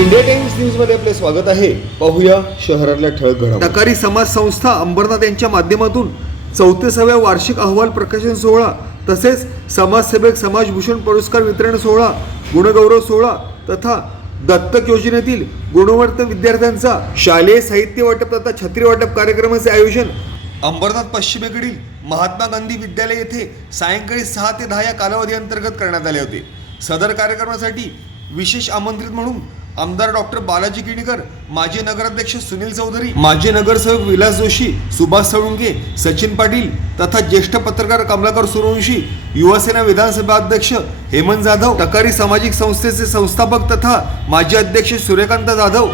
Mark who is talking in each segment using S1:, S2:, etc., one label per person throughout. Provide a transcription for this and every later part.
S1: India times न्यूजमध्ये आपले स्वागत आहे. पाहूया शहरातल्या ठळक घडामोडी. तकारी समाज संस्था अंबरनाथ यांच्या माध्यमातून चौतीसाव्या वार्षिक अहवाल प्रकाशन सोहळा तसेच समाजसेवक समाजभूषण पुरस्कार वितरण सोहळा गुणगौरव सोहळा तथा दत्तक योजनेतील गुणवंत विद्यार्थ्यांचा शालेय साहित्य वाटप तथा छत्री वाटप कार्यक्रमाचे आयोजन अंबरनाथ पश्चिमेकडील महात्मा गांधी विद्यालय येथे सायंकाळी सहा ते दहा या कालावधी अंतर्गत करण्यात आले होते. सदर कार्यक्रमासाठी विशेष आमंत्रित म्हणून आमदार डॉक्टर बालाजी किणीकर माजी नगराध्यक्ष सुनील चौधरी माजी नगरसेवक विलास जोशी सुभाष सळुंगे सचिन पाटील तथा ज्येष्ठ पत्रकार कमलाकर सुरवंशी युवासेना विधानसभा अध्यक्ष हेमंत जाधव टकारी सामाजिक संस्थेचे संस्थापक तथा माजी अध्यक्ष सूर्यकांत जाधव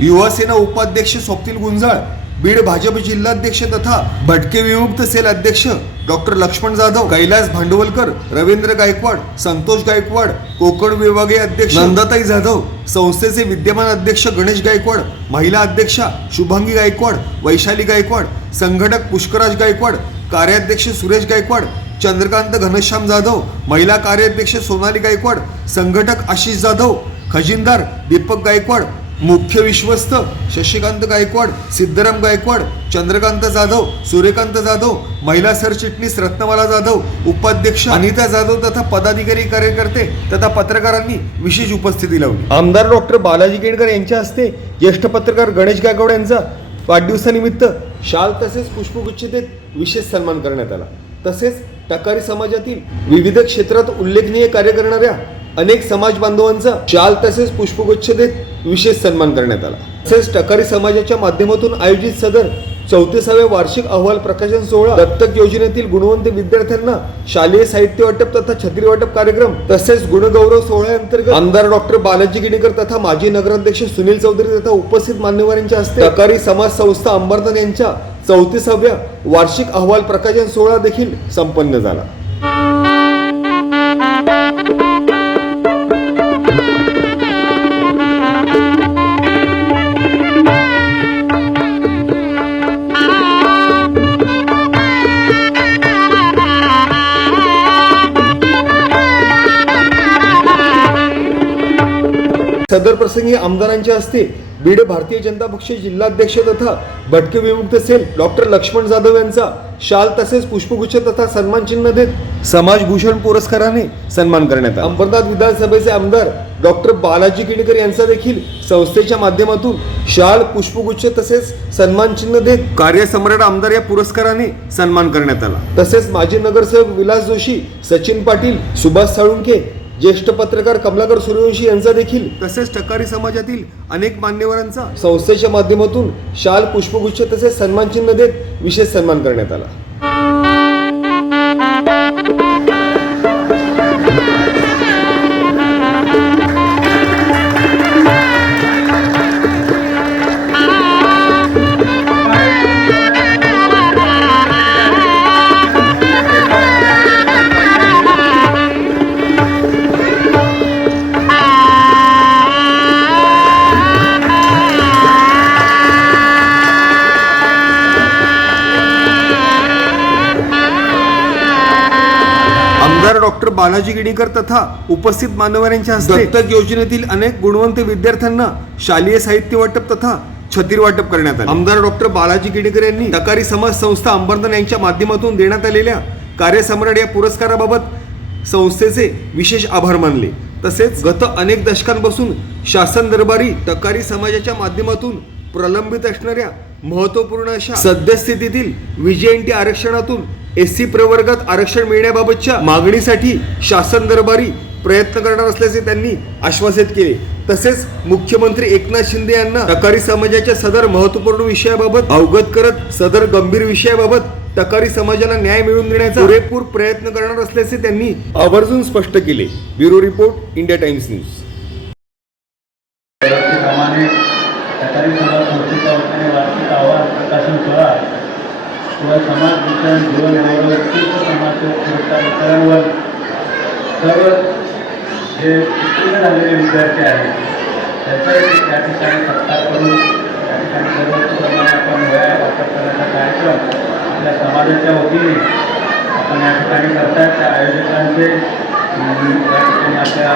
S1: युवासेना उपाध्यक्ष स्वप्तील गुंजाळ बीड भाजप जिल्हाध्यक्ष तथा भटके विमुक्त सेल अध्यक्ष डॉक्टर लक्ष्मण जाधव कैलास भांडवलकर रवींद्र गायकवाड संतोष गायकवाड कोकण विभागीय अध्यक्ष नंदाताई जाधव संस्थेचे विद्यमान अध्यक्ष गणेश गायकवाड महिला अध्यक्षा शुभांगी गायकवाड वैशाली गायकवाड संघटक पुष्कराज गायकवाड कार्याध्यक्ष सुरेश गायकवाड चंद्रकांत घनश्याम जाधव महिला कार्याध्यक्ष सोनाली गायकवाड संघटक आशिष जाधव खजिनदार दीपक गायकवाड मुख्य विश्वस्त शशिकांत गायकवाड सिद्धराम गायकवाड चंद्रकांत जाधव सूर्यकांत जाधव महिला सरचिटणीस रत्नमाला जाधव उपाध्यक्ष अनिता जाधव तथा पदाधिकारी कार्यकर्ते तथा पत्रकारांनी विशेष उपस्थिती लावली. आमदार डॉक्टर बालाजी केडकर यांच्या हस्ते ज्येष्ठ पत्रकार गणेश गायकवाड यांचा वाढदिवसानिमित्त शाल तसेच पुष्पगुच्छ देत विशेष सन्मान करण्यात आला. तसेच टकारी समाजातील विविध क्षेत्रात उल्लेखनीय कार्य करणाऱ्या अनेक समाज बांधवांचा शाल तसेच पुष्पगुच्छ देत विशेष सन्मान करण्यात आला. तसेच टकारी समाजाच्या माध्यमातून आयोजित सदर चौतीसाव्या वार्षिक अहवाल प्रकाशन सोहळा दत्तक योजनेतील गुणवंत विद्यार्थ्यांना शालेय साहित्य वाटप तथा छत्री वाटप कार्यक्रम तसेच गुणगौरव सोहळ्याअंतर्गत आमदार डॉक्टर बालाजी गिणीकर तथा माजी नगराध्यक्ष सुनील चौधरी तथा उपस्थित मान्यवरांच्या हस्ते टकारी समाज संस्था अंबरनाथ यांच्या चौतीसाव्या वार्षिक अहवाल प्रकाशन सोहळा देखील संपन्न झाला. सदर प्रसंगी आमदारांच्या हस्ते बीड भारतीय जनता पक्ष जिल्हाध्यक्ष तथा भटके विमुक्त सेल डॉक्टर लक्ष्मण जाधव यांचा शाल तसेच पुष्पगुच्छ तथा सन्मान चिन्ह देत समाजभूषण पुरस्काराने सन्मान करण्यात आला. अंबरनाथ विधानसभेचे आमदार डॉक्टर बालाजी किणकर यांचा देखील संस्थेच्या माध्यमातून शाल पुष्पगुच्छ तसेच सन्मान चिन्ह देत कार्यसम्राट आमदार या पुरस्काराने सन्मान करण्यात आला. तसेच माजी नगरसेवक विलास जोशी सचिन पाटील सुभाष साळुंके ज्येष्ठ पत्रकार कमलाकर सूर्यवंशी यांचा देखील तसेच टकारी समाजातील अनेक मान्यवरांचा संस्थेच्या माध्यमातून शाल पुष्पगुच्छ तसेच सन्मान चिन्ह देत विशेष सन्मान करण्यात आला. बालाजी गिणीकर तथा उपस्थित मान्यवरांच्या हस्ते दत्तक योजनेतील अनेक गुणवंत विद्यार्थ्यांना शालेय साहित्य वाटप तथा छत्री वाटप करण्यात आले. आमदार डॉक्टर बालाजी गिणीकर यांनी टकारी समाज संस्था अंबरनाथ यांच्या माध्यमातून देण्यात आलेल्या कार्यसम्राट या पुरस्काराबाबत संस्थेचे विशेष आभार मानले. तसेच गत अनेक दशकांपासून शासन दरबारी टकारी समाजाच्या माध्यमातून प्रलंबित असणाऱ्या महत्त्वपूर्ण अशा सद्यस्थितीतील विजयंती आरक्षणातून एस सी प्रवर्गात आरक्षण मिळण्याबाबतच्या मागणीसाठी शासन दरबारी प्रयत्न करणार असल्याचे त्यांनी आश्वासित केले. तसेच मुख्यमंत्री एकनाथ शिंदे यांना तकारी समाजाच्या सदर महत्त्वपूर्ण विषयाबाबत अवगत करत सदर गंभीर विषयाबाबत तकारी समाजाला न्याय मिळवून देण्याचा पुरेपूर प्रयत्न करणार असल्याचे त्यांनी आवर्जून स्पष्ट केले. Bureau report India Times news
S2: प्रमाणे सकाळी समाज संस्थेच्या वतीने वार्षिक अहवाल प्रकाशन सोहळा किंवा समाज विज्ञान जीवन गौरव समाज पुरस्कार सर्व जे उत्तीर्ण झालेले विद्यार्थी आहेत त्याचा एक या ठिकाणी सत्कार करून त्या ठिकाणी सर्वोच्च प्रमाणे आपण वया वाटप करण्याचा कार्यक्रम आपल्या समाजाच्या वतीने आपण या ठिकाणी करतात त्या आयोजकांचे अं, या ठिकाणी आपल्या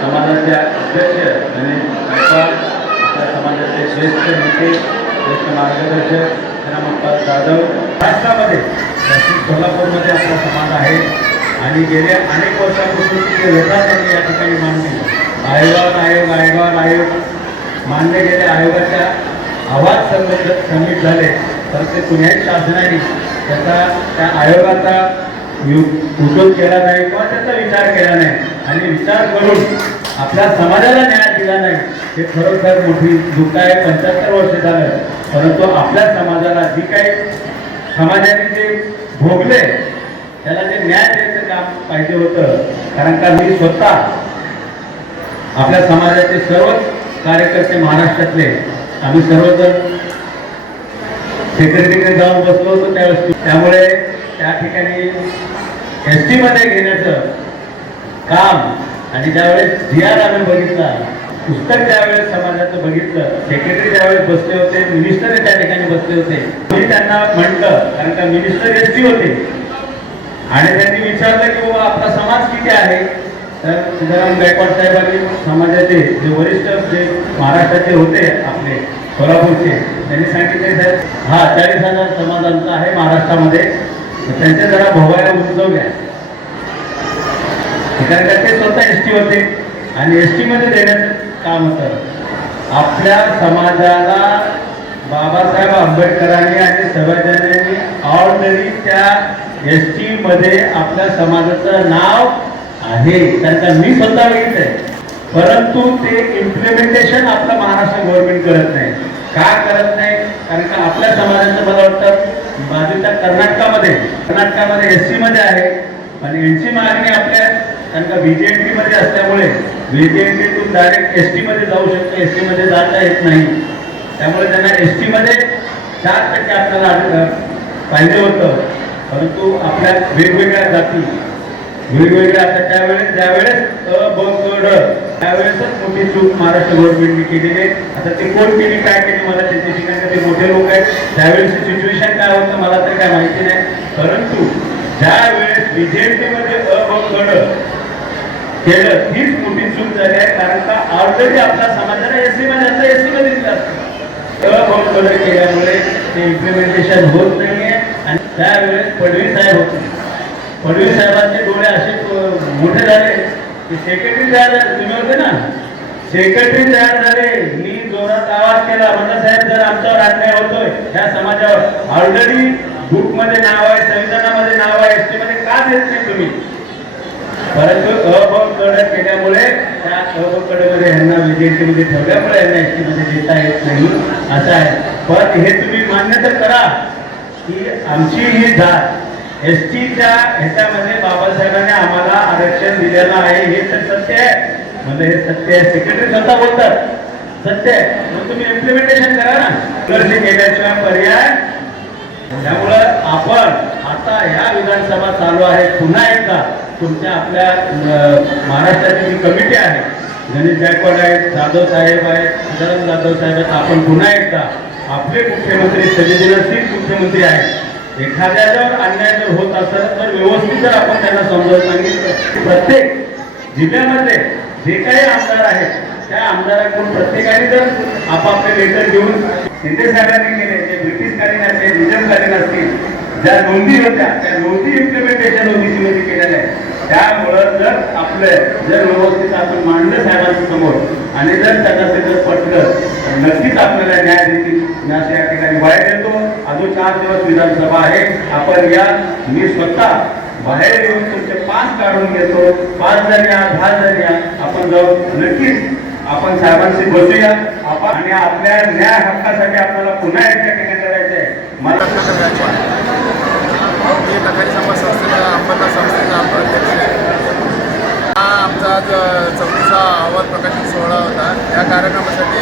S2: समाजाचे अध्यक्ष गणेश आपल्या समाजाचे श्रेष्ठ नेते ज्येष्ठ मार्गदर्शक रामप्पा जाधव महाराष्ट्रामध्ये सोलापूरमध्ये आपला समाज आहे. आणि गेल्या अनेक वर्षांपासून तिथे लोकांसाठी या ठिकाणी मांडली आयोगावर आयोग आयोगावर आयोग. मानले गेले आयोगाच्या आवाज संमित संमित झाले. तर ते कुण्याही शासनाने त्याचा त्या आयोगाचा यु- उद्योग केला नाही किंवा त्याचा विचार केला नाही. आणि विचार करून आपल्या समाजाला न्याय दिला नाही हे खरोखर मोठी दुःख आहे. पंच्याहत्तर वर्ष झालं. परंतु आपल्या समाजाला जी काही समाजाने जे भोगले त्याला जे न्याय द्यायचं काम पाहिजे होतं कारण का मी स्वतः आपल्या समाजाचे सर्वच कार्यकर्ते महाराष्ट्रातले आम्ही सर्वजण सेक्रेटरीकडे जाऊन बसलो होतो त्यावेळेस. त्यामुळे त्या ठिकाणी एसमध्ये घेण्याचं काम आणि ज्यावेळेस जी आर आम्ही बघितला पुस्तक ज्यावेळेस समाजाचं बघितलं सेक्रेटरी ज्यावेळेस बसले होते मिनिस्टर त्या ठिकाणी बसले होते. मी त्यांना म्हटलं कारण का मिनिस्टर एस टी होते. आणि त्यांनी विचारलं की बाबा आपला समाज किती आहे? तर सिद्धराम गायकवाड साहेबांनी समाजाचे जे वरिष्ठ जे महाराष्ट्राचे होते आपले सोलापूरचे त्यांनी सांगितले साहेब हा चाळीस हजार समाजांचा आहे महाराष्ट्रामध्ये. त्यांच्या जरा भोवायला उंचवल्या. कारण का ते स्वतः एस टी होते. आणि एसमध्ये देण्याचं काम होतं आपल्या समाजाला बाबासाहेब आंबेडकरांनी आणि सभाजनांनी ऑलरेडी त्या एस टी मध्ये आपल्या समाजाचं नाव आहे. त्यांचा मी स्वतः बघितलंय परंतु ते इम्प्लिमेंटेशन आपलं महाराष्ट्र गव्हर्नमेंट करत नाही. का करत नाही? कारण का आपल्या समाजाचं मला वाटतं बाजूच्या कर्नाटकामध्ये कर्नाटकामध्ये एसमध्ये आहे आणि यांची मागणी आपल्या कारण का बीजेपी मध्ये असल्यामुळे बीजेपीतून डायरेक्ट एस टी मध्ये जाऊ शकतो एस टी मध्ये जाता येत नाही. त्यामुळे त्यांना एस टी मध्ये चार टक्के आपल्याला पाहिजे होतं. परंतु आपल्या वेगवेगळ्या जाती वेगवेगळ्या आता त्यावेळेस ज्यावेळेस अ ब ड त्यावेळेसच मोठी चूक महाराष्ट्र गव्हर्नमेंटने केलेली आहे. आता ते कोण केली काय केली मला त्याच्याशी काय ते मोठे लोक आहेत. त्यावेळेस सिच्युएशन काय होतं मला तर काय माहिती नाही. परंतु ज्या वेळेस बीजेपी मध्ये अ ब ड केलं हीच मोठी चूक झाली आहे कारण का ऑलरेडी आपल्या समाजाला एससी मध्ये असतं एससी मध्ये दिलं असतं. अ ब क केल्यामुळे ते इम्प्लिमेंटेशन होत नाहीये आणि त्यावेळेस पडवी साहेब होते. पडवी साहेबांचे डोळे असे मोठे झाले. की सेक्रेटरी तयार तुम्ही होते ना? सेक्रेटरी तयार झाले. मी जोरात आवाज केला म्हणलं साहेब जर आमच्यावर अन्याय होतोय ह्या समाजावर ऑलरेडी बुकमध्ये नाव आहे संविधानामध्ये नाव आहे एसटी मध्ये का देत नाही तुम्ही? परंतु अबकड केल्यामुळे त्या अबकडमध्ये यांना विजेटी मध्ये ठेवल्यामुळे यांना एसटी मध्ये देता येत नाही. असं आहे. पण हे तुम्ही मान्य तर करा की आमची ही जात एस टीच्या ह्याच्यामध्ये बाबासाहेबांनी आम्हाला आरक्षण दिलेलं आहे हे तर सत्य आहे. म्हणजे हे सत्य आहे. सेक्रेटरी स्वतः बोलतात सत्य आहे. मग तुम्ही इम्प्लिमेंटेशन करा ना. कर्ज केल्याशिवाय पर्याय त्यामुळं आपण आता ह्या विधानसभा चालू आहे पुन्हा एकदा. तुमच्या आपल्या महाराष्ट्राची जी कमिटी आहे गणेश गायकवाड आहेत जाधव साहेब आहेत सीताराम जाधव साहेब आहेत आपण पुन्हा एकदा आपले मुख्यमंत्री संजय सिंग मुख्यमंत्री आहेत. एखाद्यावर अन्याय जर होत असेल तर व्यवस्थित जर आपण त्यांना समजावून सांगितलं की प्रत्येक जिल्ह्यामध्ये जे काही आमदार आहेत त्या आमदाराकडून प्रत्येकाने जर आपापले लेटर घेऊन शिंदे साहेबांनी केले जे ब्रिटिशकालीन असतील निजामकालीन असतील ज्या नोंदी होत्या त्या नोंदी इम्प्लिमेंटेशन ओबीसी केलेल्या आहेत त्यामुळं जर आपलं जर व्यवस्थित आपण मांडलं साहेबांच्या समोर आणि जर त्यांना जर पटलं तर नक्कीच आपल्याला न्याय देतील. मी असं या ठिकाणी बाहेर येतो. अजून चार दिवस विधानसभा आहे. आपण या मी स्वतः बाहेर येऊन तुमचे पाच काढून घेतो. पाच जण या दहा जण या आपण जाऊ. नक्कीच आपण साहेबांशी बसूया. आपण आणि आपल्या न्याय हक्कासाठी आपल्याला पुन्हा एकदा ठिकाणी करायचं आहे मला
S3: रत्नाकर गायकवाड मी टकारी समाज संस्थेचा अंबरनाथ संस्थेचा हा आमचा आज चौतीसा अहवाल प्रकाशन सोहळा होता. या कार्यक्रमासाठी